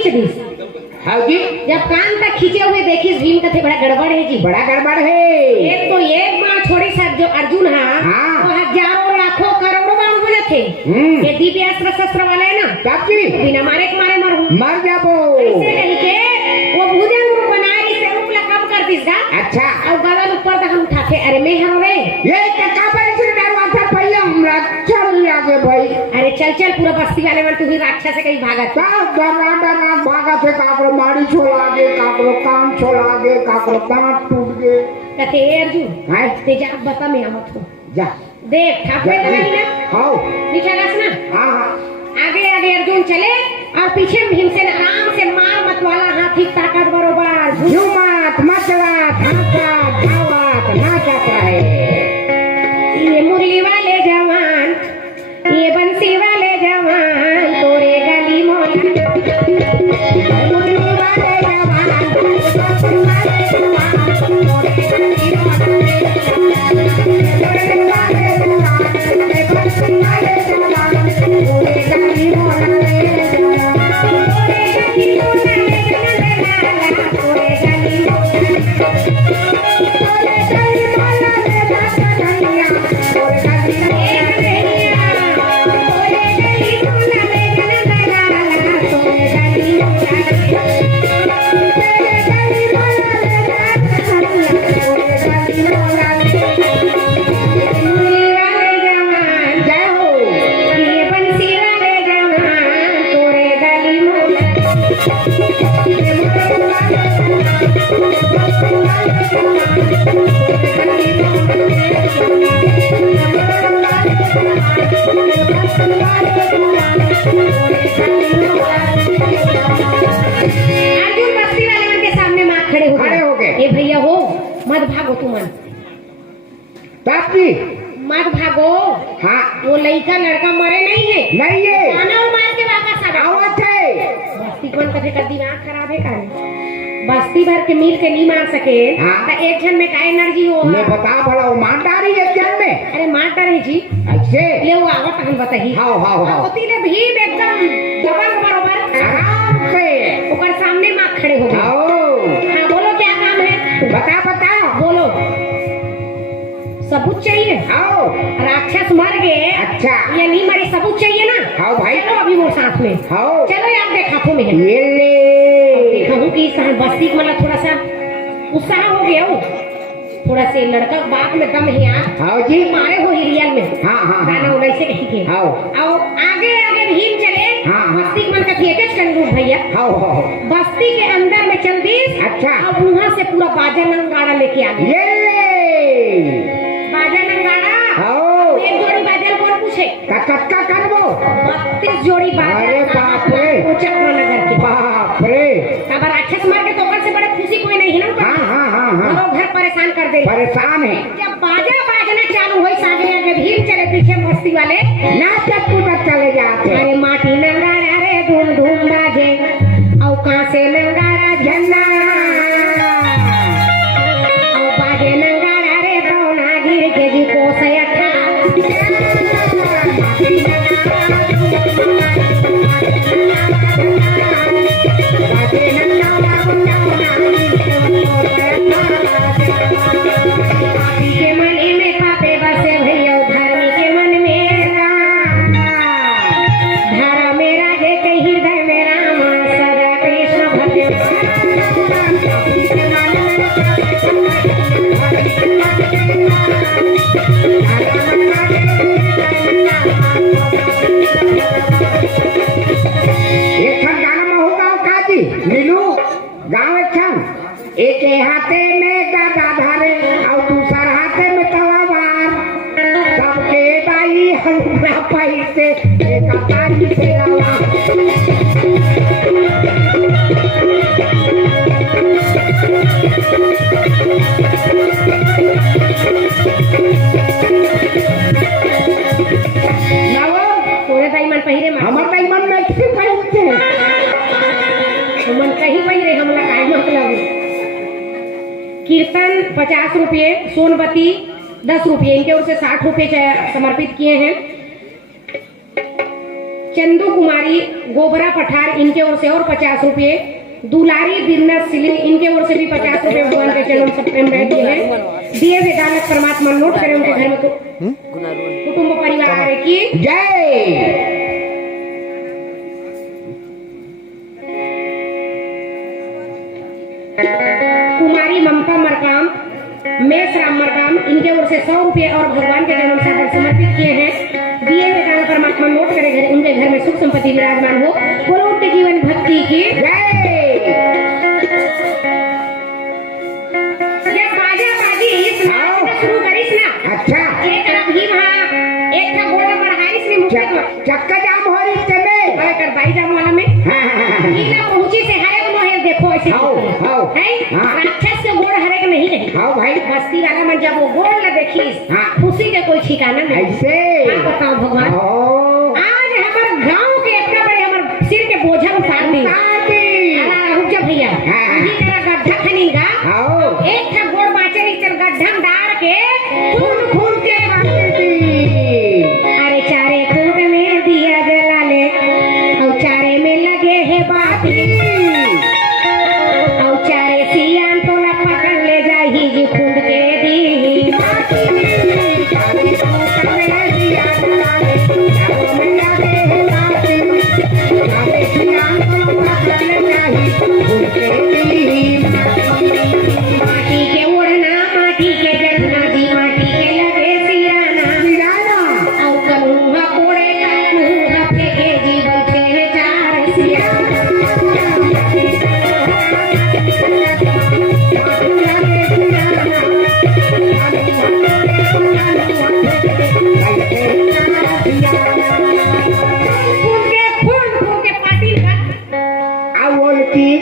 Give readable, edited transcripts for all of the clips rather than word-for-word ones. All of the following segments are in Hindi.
खींच दी। हाँ जी, जब कान तक खींचे हुए देखी भीम कथे बड़ा गड़बड़ है जी, बड़ा गड़बड़ है। एक तो एक बाण छोड़ी सब जो अर्जुन हाँ। वो हजारों लाखों करोड़ों बाण बोले थे। ये दिव्य अस्त्र शस्त्र वाले है ना, बिना मारे के मारे मर जाबो। ऐसे कहीं के वो भुजंग रूप बनाए इसे रूप ला कम कर दिस गा। अच्छा, और गगन ऊपर तक हम उठाते, अरे मैं हूँ रे ये टका पर से डरवा था भैया, हमरा चल आगे भाई। अरे चल चल, पूरा बस्ती वाले में तू ही राक्षस से कहीं भागा था। डरा भागा थे, काकरो मारी छोड़ा आगे, काकरो कान छोड़ा आगे, काकरो दांत टूट गए। कहते अर्जुन हां तेजा बता मैं आवत हूँ, जा देख ठाकुर नहीं ना। हां नीचे ना। हां हां, आगे आगे अर्जुन चले और पीछे भीमसेन आराम से मार मत वाला हाथी ताकत बरोबर झूमत मचलत हंसत धावत नाचत रहे। ये मुरली वाले जवान, ये बंसी वाले जवान, तोरे गली मोहल्ला मुरली वाले जवान, बंसी वाले जवान, तोरे गली मोहल्ला, मुरली वाले जवान, बंसी वाले जवान, तोरे गली मोहल्ला। भैया हो मत भागो तुम, मत भागो। हाँ, वो लड़का लड़का मरे नहीं है, नहीं है, मार के वापस आवत है। बस्ती कौन कथे कर दिमाग खराब है का? बस्ती भर के मिल के नहीं मार सके। हाँ। तो एक जन में का एनर्जी हो? मैं बता भला मार डाली एक जन में। अरे मार डाली जी, अच्छे ले वो आवत हम बताही। हां हां हां, होती ने भीम एकदम दबंग बरोबर आराम से ऊपर सामने मां खड़े हो गए। हाँ बोलो क्या काम है? बता बोलो। सबूत चाहिए? आओ। राक्षस मर गए, अच्छा, ये नहीं मरे, सबूत चाहिए ना? हाँ भाई, चलो अभी वो साथ में आओ। चलो यार देखा तो मैं ये ले कहूँ कि बस्ती मतलब थोड़ा सा उत्साह हो गया हो, थोड़ा से लड़का बात में दम है यार। हाँ जी, मारे हो रियल में। हाँ हाँ गाना उड़ाई से कहीं के आओ आगे आगे भीम चले। हाँ, बस्ती मन का थिएटर कर लूं भैया। आओ बस्ती के अंदर में चल दी। अच्छा, अब वहाँ से पूरा बाजा नंगाड़ा लेके आ गए। ये ले बाजा नंगाड़ा, आओ। एक जोड़ी बाजा कौन पूछे? कक्का करबो 32 जोड़ी बाजा। अरे बाप रे, नगर के बाप रे। अब राक्षस मार के तो से बड़े खुशी कोई नहीं है ना। हाँ हाँ हाँ हाँ, घर परेशान कर दे, परेशान है। जब बाजा बाजना चालू हुई सागे आगे भीम चले, पीछे मस्ती वाले नाचत कूदत चले जाते। अरे माटी नंगारा रे धूम धूम बाजे, और कहाँ से नंगारा झन्ना, और बाजे नंगारा रे पौना गिर के जी को सयठा। के मन में पापे बसे भैया, धर्मी के मन में राम, धर्म मेरा जे के हृदय में राम, सदा कृष्ण भक्त। एक गाना में होगा काजी नीलू गाँव एक हाथे में गदा धरे और दूसरा हाथे में तलवार, सबके बाई हल्ला पैसे एक तारी से हमार दाईमान में किसी पहनते मन कहीं पहिरे हमला काय मतलब। कीर्तन 50 रुपये, सोनबत्ती 10 रुपये, इनके ओर से 60 रुपये समर्पित किए हैं। चंदू कुमारी गोबरा पठार इनके ओर से और 50 रुपये, दुलारी दिनस सिली इनके ओर से भी 50 रुपये भगवान के चरण सब प्रेम बैठे हैं। दिए हुए दानक परमात्मा नोट करें उनके घर में कुटुंब परिवार की जय। कुमारी ममता मरकाम मेष राम मरकाम इनके ओर से 100 रुपये और भगवान के जन्म सागर समर्पित किए हैं। दिए हुए दान परमात्मा नोट करे उनके घर में सुख संपत्ति विराजमान हो। बोलो उनके जीवन भक्ति की जय। ये बाजा बाजी शुरू करीस ना। अच्छा एक तरफ ही वहाँ एक था गोला बढ़ाईस ने मुझे चक्का जाम हो रही चले कर बाई जाम वाला में नीला पहुंची से हरे को मोहे देखो ऐसे है राक्षस के गोड़ हरे के नहीं रही। हाँ भाई बस्ती वाला मन जब वो गोड़ न देखी खुशी के कोई ठिकाना नहीं। ऐसे बताओ भगवान आज हमारे गांव के इतना बड़े हमारे सिर के बोझा उतार दी। रुक जा भैया ये जरा गड्ढा खनीगा एक था गोड़ बाचे नहीं गड्ढा में डाल के फूल फूल के मारती थी। अरे चारे कोट में दिया जला ले और चारे में लगे है बाती और चारे सियान तोला पकड़ ले जाही जी फूल के दी। माटी के ओढ़ना माटी के जड़ना दी माटी के लगे सिराना और कलूहा कोड़े कलूहा फेंके जीवन के चार सिराना।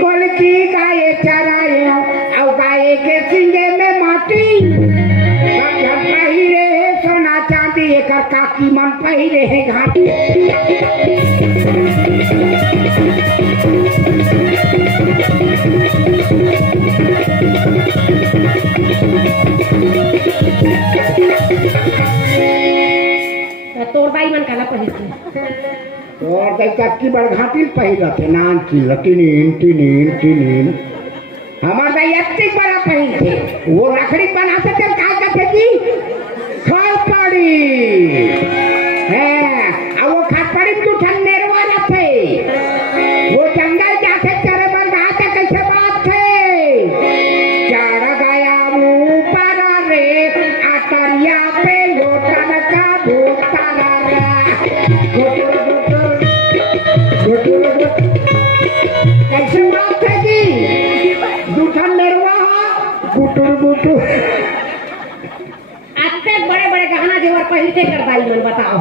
कोलकी गाये चराए और गाये के सिंगे में माटी पहिरे है सोना चांदी एक काकी मन पहिरे है घाटी। तोड़ बाई मन काला पहिरते और कई काकी बड़ घाटी पहिरते नान की लकीनीन टीनीन टीनीन हमार दाई इतनी बड़ा पहिरते वो लकड़ी बनाते थे काय करते थी खाटपड़ी है और वो खाटपड़ी में जो ठंडेरवा रहते वो जंगल जाके चरे बन जाते कैसे बात थे चढ़ गया ऊपर रे आटरिया पे लोटन का भूतारा कैसे बात है जी दूठन नेरवा गुटुर गुटुर आज तक बड़े बड़े गहना जेवर पहिरते कर दाई मन बताओ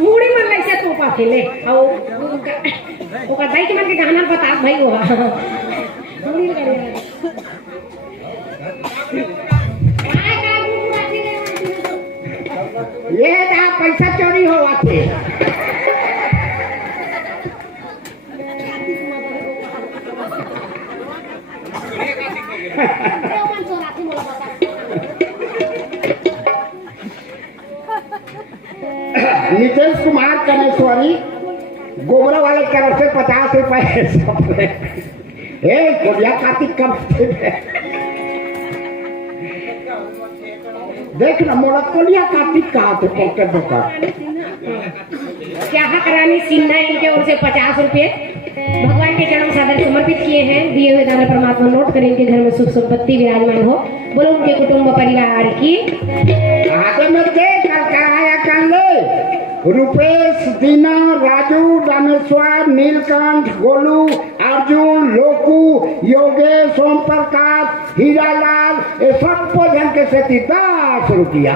मुड़ी मन लैसे तो पा खेले और ओका दाई के मन के गहना बता भाई वो मुड़ी करे ये दा पैसा चोरी होवा थे नीतीश कुमार कनेश्वरी गोबरा वाले तरफ से 50 रुपए कोरिया कार्तिक कब देख ना मोड़ा कोलिया कार्तिक कहा थे पॉकेट दुकान क्या करानी सिन्हा इनके ओर से 50 रुपये भगवान के चरण सादर समर्पित किए हैं। दिए हुए दान परमात्मा नोट करें इनके घर में सुख संपत्ति विराजमान हो। बोलो उनके कुटुंब परिवार की आगे में देख कराया कर ले रुपेश दीना राजू रामेश्वर नीलकंठ गोलू अर्जुन लोकू योगेश सोम प्रकाश हीरालाल ये सब जन के से 10 रुपया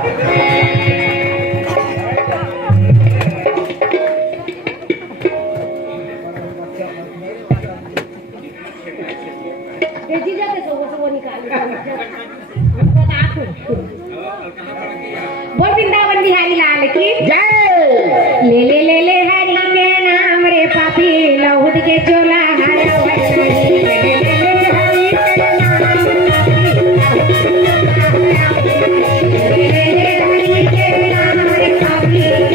बोल वृंदावन बिहारी लाल की जय। ले ले हरि के नाम रे पापी लहुट के चोला हरि के नाम रे पापी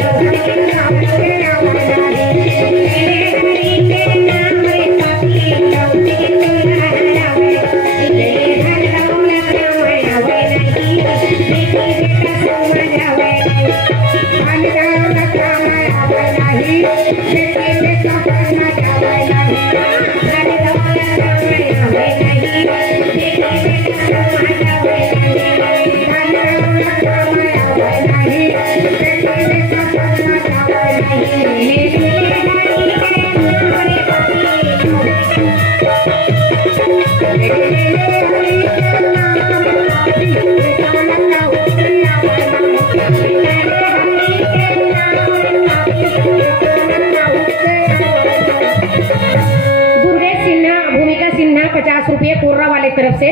कोर्रा वाले तरफ से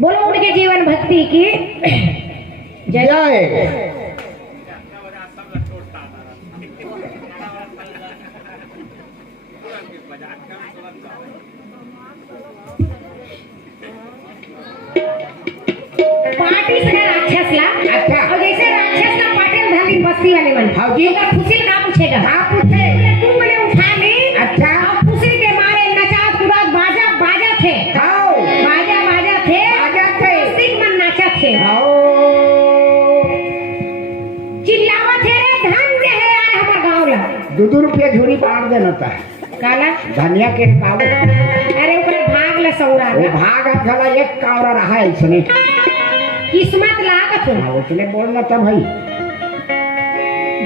बोलो उनके जीवन भक्ति की जय। जय। पार्टी से राक्षस ला अच्छा। और जैसे राक्षस का पाटिल धरली बस्ती वाले मन हाँ जी। का फुसिल का पूछेगा हाँ पूछे। तू बोले उठा ले। अच्छा। और फुसिल के मारे नचा कुदात बाजा बाजा थे आओ। बाजा बाजा थे बाजा थे। सिख मन नाचा थे आओ। चिल्लावा थे रे धन दे है यार हमार गाँव ला 2 रुपया झोरी बांट देना था काला धनिया के पाव। अरे ऊपर भाग ला सौरा वो भाग भला एक कावरा रहा है इसने। किस्मत लागत हो हाँ उसने बोलना था भाई।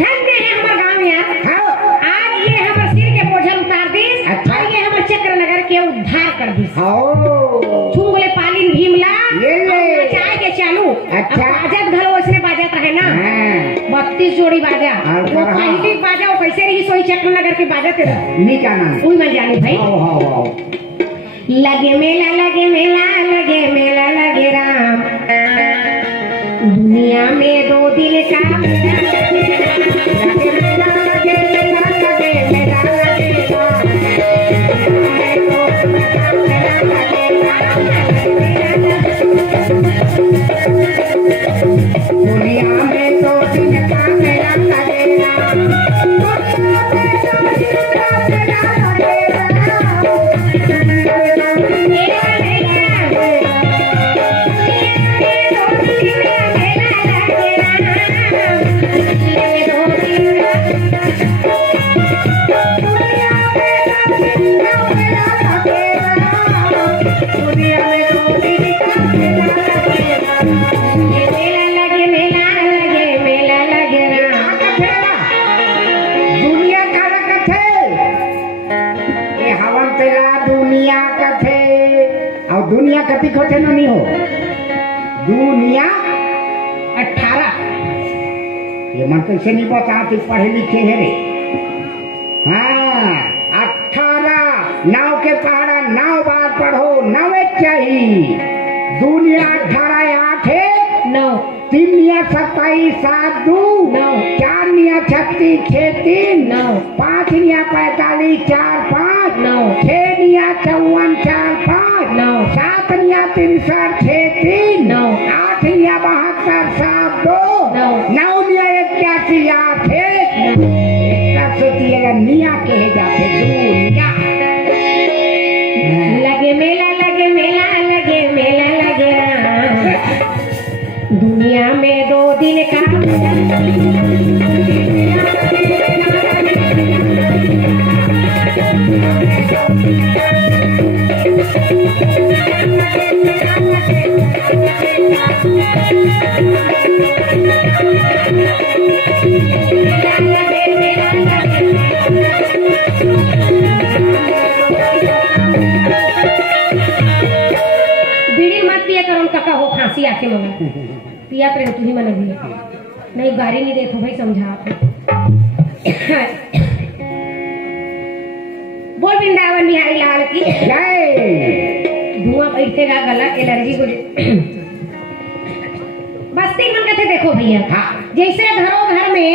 धन दे है हमार गाँव यार। हाँ। आज ये हमार सिर के बोझल उतार दीस अच्छा। और ये हमार चक्र नगर के उद्धार कर दीस। आओ। चुंगले पालिन भीमला ये ले। चाय के चालू अच्छा। अब बाजत घलो उसने बाजत रहे ना हाँ। 32 जोड़ी बाजा हाँ, वो हाँ। पहली बाजा वो कैसे रही सोई चक्र नगर के बाजत रहे नहीं जाना। कोई मैं जानी भाई। आओ आओ आओ। लगे मेला लगे मेला लगे मेला लगे राम दुनिया में 2 दिन का लगे मेला लगे मेला लगे मेला लगे दुनिया में 2 दिन का मेला लगेगा। दुनिया में 2 दिन का मेला दुनिया का कथे ये हवन तेरा दुनिया कथे और दुनिया कथी कथे नहीं हो दुनिया 18 ये मन कैसे नहीं बता तू पढ़े लिखे है रे। हाँ 18 नाव के पहाड़ा 9 बार पढ़ो 9 चाहिए दुनिया 18 8 9 3 निया 27 7 2 9 4 निया 36 6 3 9 5 निया 45 4 5 9 6 निया 54 4 5 9 7 निया 63 6 3 9 8 निया 72 7 2 9 9 निया 81 8 1 निया कहे जाते दुनिया। लगे मेला लगे मेला लगे मेला लगे राम दुनिया में 2 दिन का बीड़ी मत पिया करो काका हो फांसी आके मना पिया प्रेम तू ही मन भी नहीं गाड़ी नहीं देखो भाई समझा बोल वृंदावन बिहारी लाल की जय। धुआं बैठेगा गला एलर्जी को बस्ती मन कहते देखो भैया हाँ। जैसे घरों घर में